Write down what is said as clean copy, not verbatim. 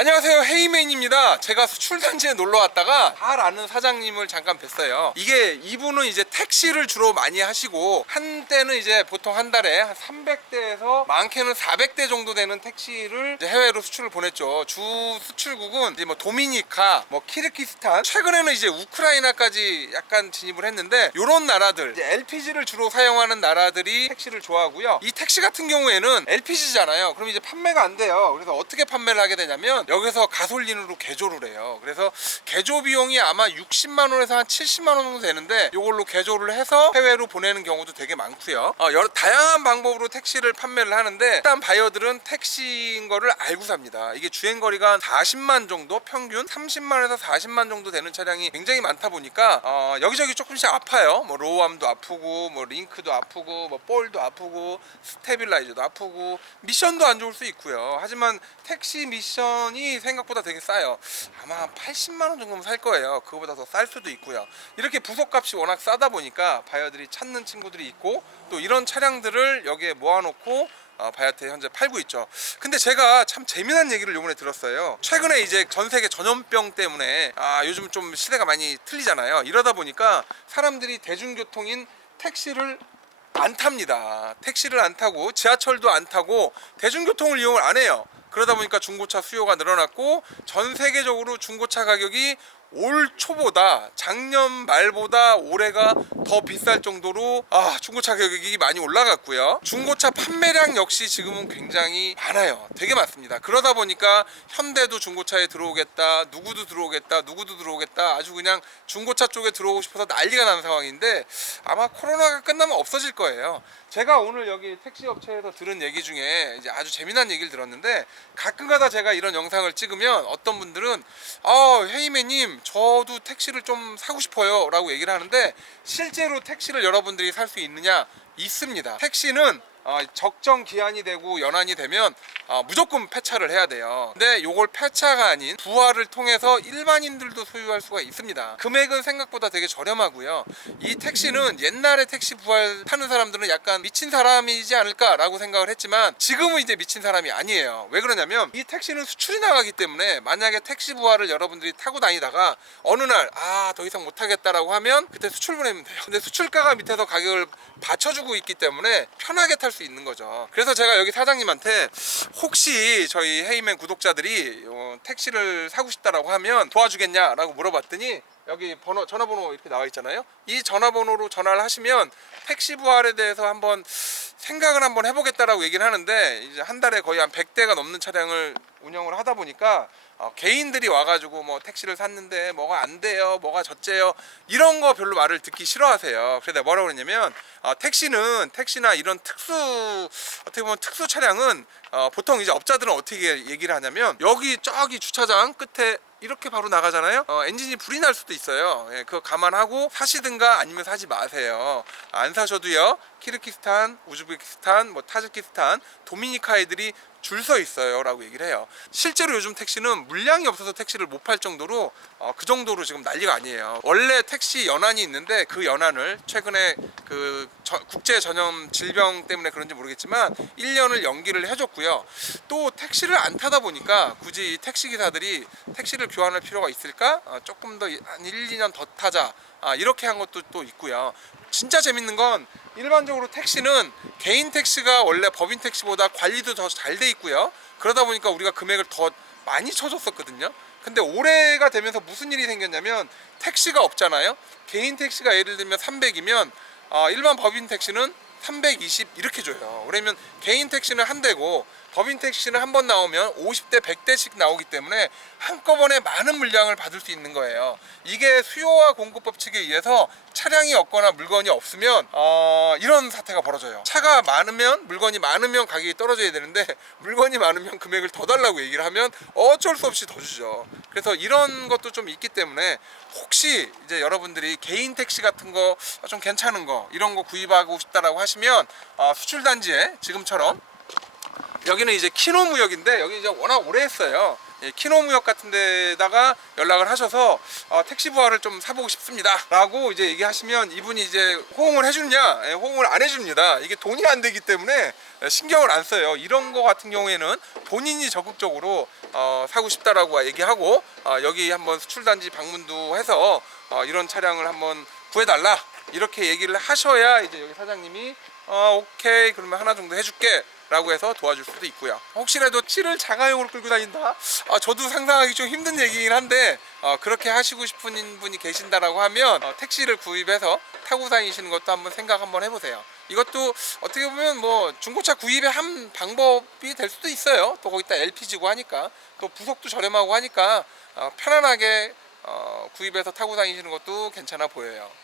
안녕하세요, 헤이맨입니다. 제가 수출단지에 놀러 왔다가 잘 아는 사장님을 잠깐 뵀어요. 이분은 이제 택시를 주로 많이 하시고, 한때는 이제 보통 한 달에 한 300대에서 많게는 400대 정도 되는 택시를 이제 해외로 수출을 보냈죠. 주 수출국은 이제 뭐 도미니카, 뭐 키르기스탄, 최근에는 이제 우크라이나까지 약간 진입을 했는데, 요런 나라들, 이제 LPG를 주로 사용하는 나라들이 택시를 좋아하고요. 이 택시 같은 경우에는 LPG잖아요. 그럼 이제 판매가 안 돼요. 그래서 어떻게 판매를 하게 되냐면, 여기서 가솔린으로 개조를 해요. 그래서 개조 비용이 아마 60만 원에서 한 70만 원 정도 되는데, 이걸로 개조를 해서 해외로 보내는 경우도 되게 많고요. 여러 다양한 방법으로 택시를 판매를 하는데, 일단 바이어들은 택시인 거를 알고 삽니다. 이게 주행거리가 한 40만 정도, 평균 30만에서 40만 정도 되는 차량이 굉장히 많다 보니까 여기저기 조금씩 아파요. 뭐 로우암도 아프고, 뭐 링크도 아프고, 뭐 볼도 아프고, 스테빌라이저도 아프고, 미션도 안 좋을 수 있고요. 하지만 택시 미션이 생각보다 되게 싸요. 아마 80만 원 정도면 살 거예요. 그거보다 더 쌀 수도 있고요. 이렇게 부속값이 워낙 싸다 보니까 바이어들이 찾는 친구들이 있고, 또 이런 차량들을 여기에 모아놓고 바이어트에 현재 팔고 있죠. 근데 제가 참 재미난 얘기를 요번에 들었어요. 최근에 이제 전 세계 전염병 때문에 요즘 좀 시대가 많이 틀리잖아요. 이러다 보니까 사람들이 대중교통인 택시를 안 탑니다. 택시를 안 타고, 지하철도 안 타고, 대중교통을 이용을 안 해요. 그러다 보니까 중고차 수요가 늘어났고, 전 세계적으로 중고차 가격이 올 초보다, 작년 말보다 올해가 더 비쌀 정도로 중고차 가격이 많이 올라갔고요. 중고차 판매량 역시 지금은 굉장히 많아요. 되게 많습니다. 그러다 보니까 현대도 중고차에 들어오겠다, 누구도 들어오겠다, 아주 그냥 중고차 쪽에 들어오고 싶어서 난리가 나는 상황인데, 아마 코로나가 끝나면 없어질 거예요. 제가 오늘 여기 택시 업체에서 들은 얘기 중에 이제 아주 재미난 얘기를 들었는데, 가끔가다 제가 이런 영상을 찍으면 어떤 분들은 헤이맨님, 저도 택시를 좀 사고 싶어요 라고 얘기를 하는데, 실제로 택시를 여러분들이 살 수 있느냐? 있습니다. 택시는 적정 기한이 되고 연한이 되면 무조건 폐차를 해야 돼요. 근데 요걸 폐차가 아닌 부활을 통해서 일반인들도 소유할 수가 있습니다. 금액은 생각보다 되게 저렴하고요. 이 택시는 옛날에 택시 부활 타는 사람들은 약간 미친 사람이지 않을까 라고 생각을 했지만, 지금은 이제 미친 사람이 아니에요. 왜 그러냐면, 이 택시는 수출이 나가기 때문에, 만약에 택시 부활을 여러분들이 타고 다니다가 어느 날 더 이상 못 타겠다라고 하면 그때 수출 보내면 돼요. 근데 수출가가 밑에서 가격을 받쳐주고 있기 때문에 편하게 탈 수 있는 거죠. 그래서 제가 여기 사장님한테, 혹시 저희 헤이맨 구독자들이 택시를 사고 싶다라고 하면 도와주겠냐라고 물어봤더니, 여기 전화번호 이렇게 나와 있잖아요. 이 전화번호로 전화를 하시면 택시 부활에 대해서 한번 생각을 한번 해보겠다라고 얘기를 하는데, 이제 한 달에 거의 한 100대가 넘는 차량을 운영을 하다 보니까 개인들이 와가지고 뭐 택시를 샀는데 뭐가 안 돼요, 뭐가 저째요, 이런 거 별로 말을 듣기 싫어하세요. 그래서 내가 뭐라고 그랬냐면, 택시나 이런 어떻게 보면 특수 차량은 보통 이제 업자들은 어떻게 얘기를 하냐면, 여기 저기 주차장 끝에 이렇게 바로 나가잖아요. 엔진이 불이 날 수도 있어요. 예, 그거 감안하고 사시든가 아니면 사지 마세요. 안 사셔도요, 키르기스탄, 우즈베키스탄, 뭐 타지키스탄, 도미니카 애들이 줄 서 있어요 라고 얘기를 해요. 실제로 요즘 택시는 물량이 없어서 택시를 못 팔 정도로 그 정도로 지금 난리가 아니에요. 원래 택시 연한이 있는데, 그 연한을 최근에 그 국제 전염 질병 때문에 그런지 모르겠지만 1년을 연기를 해줬고요. 또 택시를 안 타다 보니까 굳이 택시 기사들이 택시를 교환할 필요가 있을까? 조금 더 한 1, 2년 더 타자, 이렇게 한 것도 또 있고요. 진짜 재밌는 건, 일반적으로 택시는 개인 택시가 원래 법인 택시보다 관리도 더 잘 돼 있고요. 그러다 보니까 우리가 금액을 더 많이 쳐줬었거든요. 근데 올해가 되면서 무슨 일이 생겼냐면, 택시가 없잖아요. 개인 택시가 예를 들면 300이면 일반 법인 택시는 320 이렇게 줘요. 그러면 개인 택시는 한 대고, 법인 택시는 한 번 나오면 50대 100대씩 나오기 때문에 한꺼번에 많은 물량을 받을 수 있는 거예요. 이게 수요와 공급 법칙에 의해서 차량이 없거나 물건이 없으면 이런 사태가 벌어져요. 차가 많으면, 물건이 많으면 가격이 떨어져야 되는데, 물건이 많으면 금액을 더 달라고 얘기를 하면 어쩔 수 없이 더 주죠. 그래서 이런 것도 좀 있기 때문에, 혹시 이제 여러분들이 개인 택시 같은 거 좀 괜찮은 거, 이런 거 구입하고 싶다라고 하시면, 수출단지에 지금처럼, 여기는 이제 키노무역인데, 여기 이제 워낙 오래 했어요. 키노무역 같은 데다가 연락을 하셔서 택시 부하를 좀 사보고 싶습니다 라고 이제 얘기하시면 이분이 이제 호응을 해주냐, 호응을 안 해줍니다. 이게 돈이 안 되기 때문에 신경을 안 써요. 이런 거 같은 경우에는 본인이 적극적으로 사고 싶다라고 얘기하고 여기 한번 수출단지 방문도 해서 이런 차량을 한번 구해달라 이렇게 얘기를 하셔야 이제 여기 사장님이 오케이 그러면 하나 정도 해줄게 라고 해서 도와줄 수도 있고요. 혹시라도 치를 자가용으로 끌고 다닌다? 저도 상상하기 좀 힘든 얘기긴 한데 그렇게 하시고 싶은 분이 계신다라고 하면 택시를 구입해서 타고 다니시는 것도 한번 생각 한번 해보세요. 이것도 어떻게 보면 뭐 중고차 구입의 한 방법이 될 수도 있어요. 또 거기다 LPG고 하니까 또 부속도 저렴하고 하니까 편안하게 구입해서 타고 다니시는 것도 괜찮아 보여요.